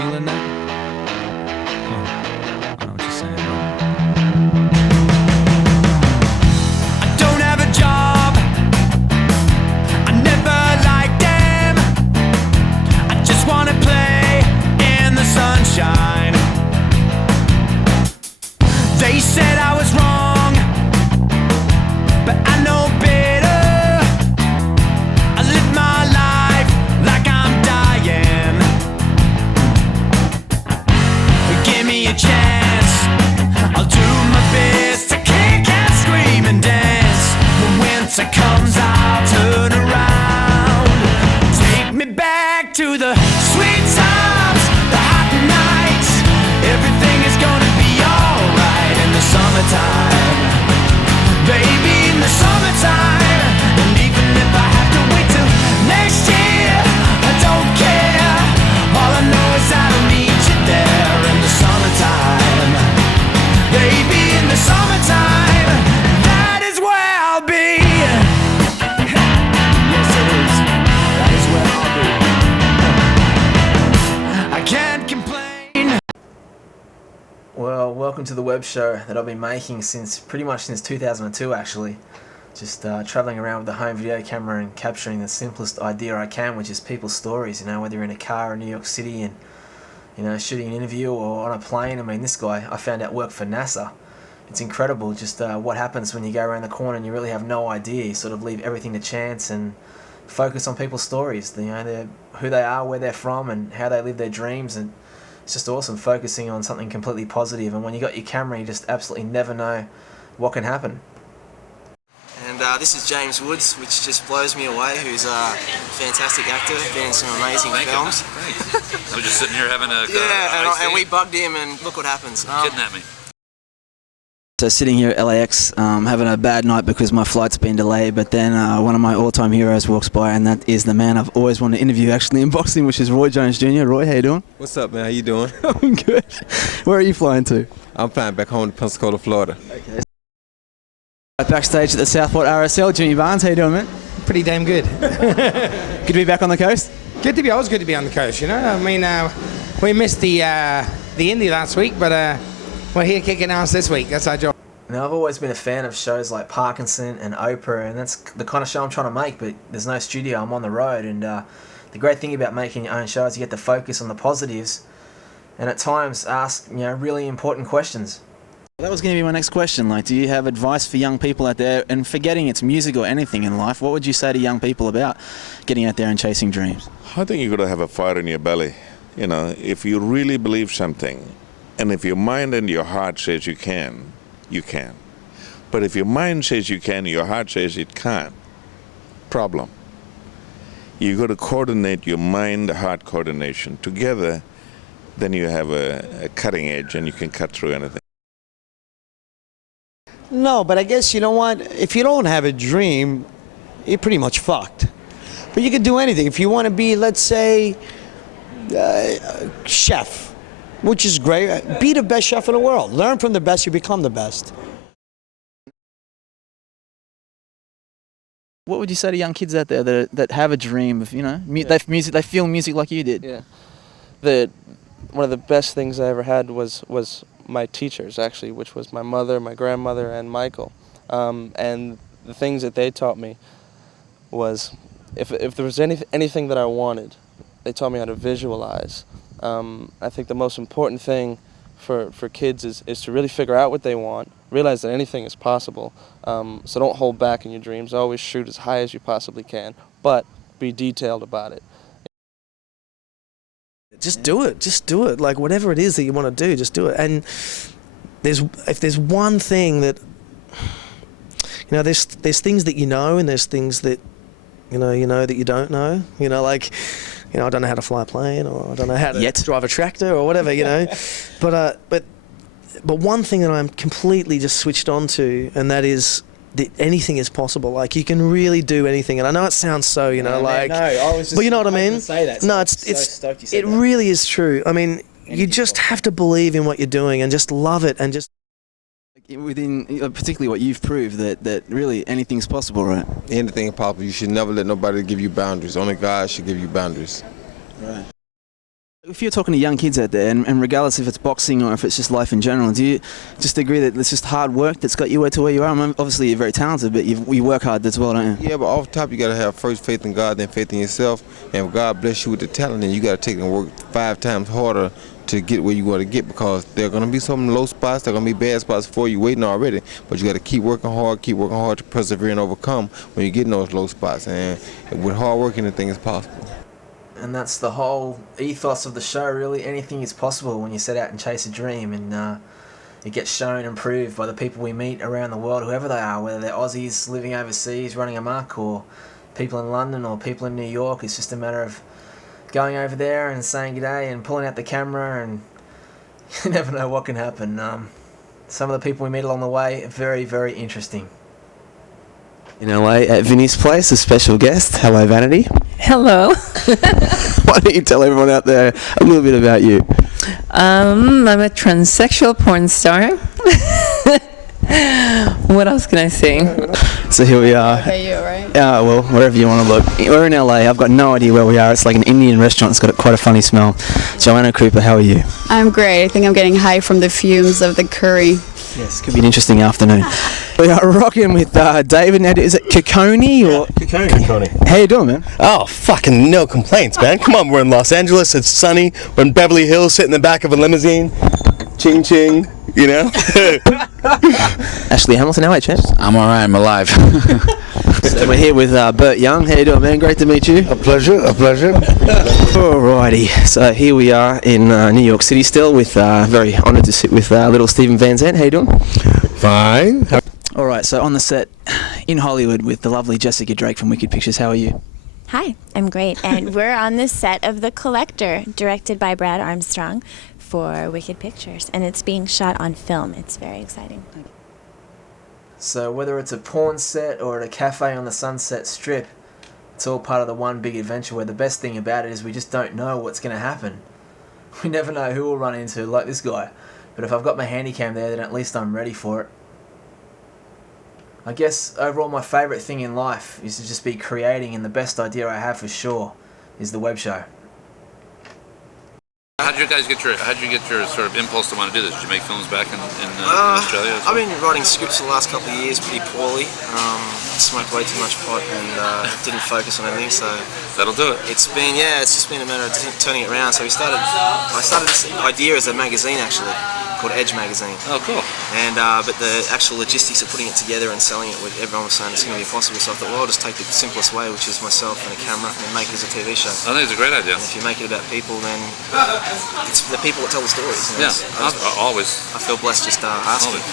feeling that? Oh, I know what you're saying, bro. I don't have a job, I never liked them. I just wanna play in the sunshine. They said I was wrong, but I know better. I live my life like I'm dying. Give me a chance, I'll do my best to kick and scream and dance. When winter comes, I'll turn around. Take me back to the sweet times, the hot nights. Everything is gonna be alright in the summertime. Baby, in the summertime. And even if I have to wait till next year, I don't care. All I know is I don't need you there in the summertime. Baby, in the summertime, that is where I'll be. Yes, it is. That is where I'll be. I can't complain. Well, welcome to the web show that I've been making pretty much since 2002 actually. Just travelling around with the home video camera and capturing the simplest idea I can, which is people's stories, whether you're in a car in New York City and, shooting an interview or on a plane. I mean, this guy, I found out worked for NASA. It's incredible just what happens when you go around the corner and you really have no idea. You sort of leave everything to chance and focus on people's stories, who they are, where they're from and how they live their dreams. And it's just awesome focusing on something completely positive. And when you got your camera, you just absolutely never know what can happen. And this is James Woods, which just blows me away, who's a fantastic actor, been in some amazing films. Thanks. I was just sitting here having a and we bugged him and look what happens. Kidnap me. So sitting here at LAX, having a bad night because my flight's been delayed, but then one of my all-time heroes walks by, and that is the man I've always wanted to interview actually in boxing, which is Roy Jones Jr. Roy, how you doing? What's up, man? How you doing? I'm good. Where are you flying to? I'm flying back home to Pensacola, Florida. Okay. Backstage at the Southport RSL, Jimmy Barnes, how you doing, man? Pretty damn good. Good to be back on the coast? Good to be. Always good to be on the coast. I mean, we missed the Indy last week, but we're here kicking ass this week. That's our job. Now, I've always been a fan of shows like Parkinson and Oprah, and that's the kind of show I'm trying to make, but there's no studio, I'm on the road, and the great thing about making your own show is you get to focus on the positives and at times ask really important questions. That was going to be my next question. Do you have advice for young people out there, and forgetting it's music or anything in life, what would you say to young people about getting out there and chasing dreams? I think you've got to have a fire in your belly. If you really believe something, and if your mind and your heart says you can, you can. But if your mind says you can, your heart says it can't, problem. You've got to coordinate your mind-heart coordination together, then you have a cutting edge and you can cut through anything. No, but I guess, you know what, if you don't have a dream, you're pretty much fucked. But you can do anything. If you want to be, let's say, chef, which is great, be the best chef in the world. Learn from the best, you become the best. What would you say to young kids out there that have a dream of, they feel music like you did? Yeah. One of the best things I ever had was my teachers, actually, which was my mother, my grandmother, and Michael. And the things that they taught me was, if there was anything that I wanted, they taught me how to visualize. I think the most important thing for kids is to really figure out what they want, realize that anything is possible. So don't hold back in your dreams. Always shoot as high as you possibly can, but be detailed about it. Just do it. Just do it. Whatever it is that you want to do, just do it. And if there's one thing that, there's things that and there's things that, that you don't know. I don't know how to fly a plane, or I don't know how to drive a tractor, or whatever. But one thing that I'm completely just switched on to, and that is that anything is possible. You can really do anything. And I know it sounds so, I was just, but you know what I mean? Say that. No, it really is true. I mean, you just have to believe in what you're doing and just love it, and just within particularly what you've proved, that really anything's possible, right? Anything is possible. You should never let nobody give you boundaries. Only God should give you boundaries. Right. If you're talking to young kids out there, and regardless if it's boxing or if it's just life in general, do you just agree that it's just hard work that's got you to where you are? I mean, obviously you're very talented, but you work hard as well, don't you? Yeah, but off top, you got to have first faith in God, then faith in yourself. And if God bless you with the talent, then you got to take and work 5 times harder to get where you want to get, because there are going to be some low spots, there are going to be bad spots for you waiting already. But you got to keep working hard to persevere and overcome when you get in those low spots. And with hard work, anything is possible. And that's the whole ethos of the show, really. Anything is possible when you set out and chase a dream, and it gets shown and proved by the people we meet around the world, whoever they are, whether they're Aussies living overseas running amok, or people in London, or people in New York. It's just a matter of going over there and saying g'day and pulling out the camera, and you never know what can happen. Some of the people we meet along the way are very, very interesting. In LA at Vinny's place, a special guest. Hello, Vanity. Hello. Why don't you tell everyone out there a little bit about you? I'm a transsexual porn star. What else can I say? So here we are. Okay, you alright? Well, wherever you want to look. We're in LA. I've got no idea where we are. It's like an Indian restaurant. It's got quite a funny smell. Joanna Cooper, how are you? I'm great. I think I'm getting high from the fumes of the curry. Yes, could be an interesting afternoon. We are rocking with David. Now, is it Kikoni or Kikoni? How you doing, man? Oh, fucking no complaints, man. Come on, we're in Los Angeles. It's sunny. We're in Beverly Hills, sitting in the back of a limousine. Ching ching, you know. Ashley Hamilton, how are you, champ? I'm alright. I'm alive. So we're here with Bert Young. How you doing, man? Great to meet you. A pleasure. Alrighty, so here we are in New York City still, with very honoured to sit with little Stephen Van Zandt. How you doing? Fine. Alright, so on the set in Hollywood with the lovely Jessica Drake from Wicked Pictures. How are you? Hi, I'm great, and we're on the set of The Collector, directed by Brad Armstrong for Wicked Pictures, and it's being shot on film. It's very exciting. So whether it's a porn set or at a cafe on the Sunset Strip, it's all part of the one big adventure, where the best thing about it is we just don't know what's going to happen. We never know who we'll run into, like this guy. But if I've got my handycam there, then at least I'm ready for it. I guess overall my favourite thing in life is to just be creating, and the best idea I have for sure is the web show. How did you get your sort of impulse to want to do this? Did you make films back in Australia? I've been writing scripts for the last couple of years pretty poorly. Smoked way too much pot and didn't focus on anything, so that'll do it. It's just been a matter of turning it around. So I started this idea as a magazine actually, called Edge magazine. Oh, cool. And but the actual logistics of putting it together and selling it, everyone was saying it's going to be impossible. So I thought, well, I'll just take the simplest way, which is myself and a camera, and make it as a TV show. I think it's a great idea. And if you make it about people, then it's the people that tell the stories. You know? Yeah, always. I feel blessed just asking. Always.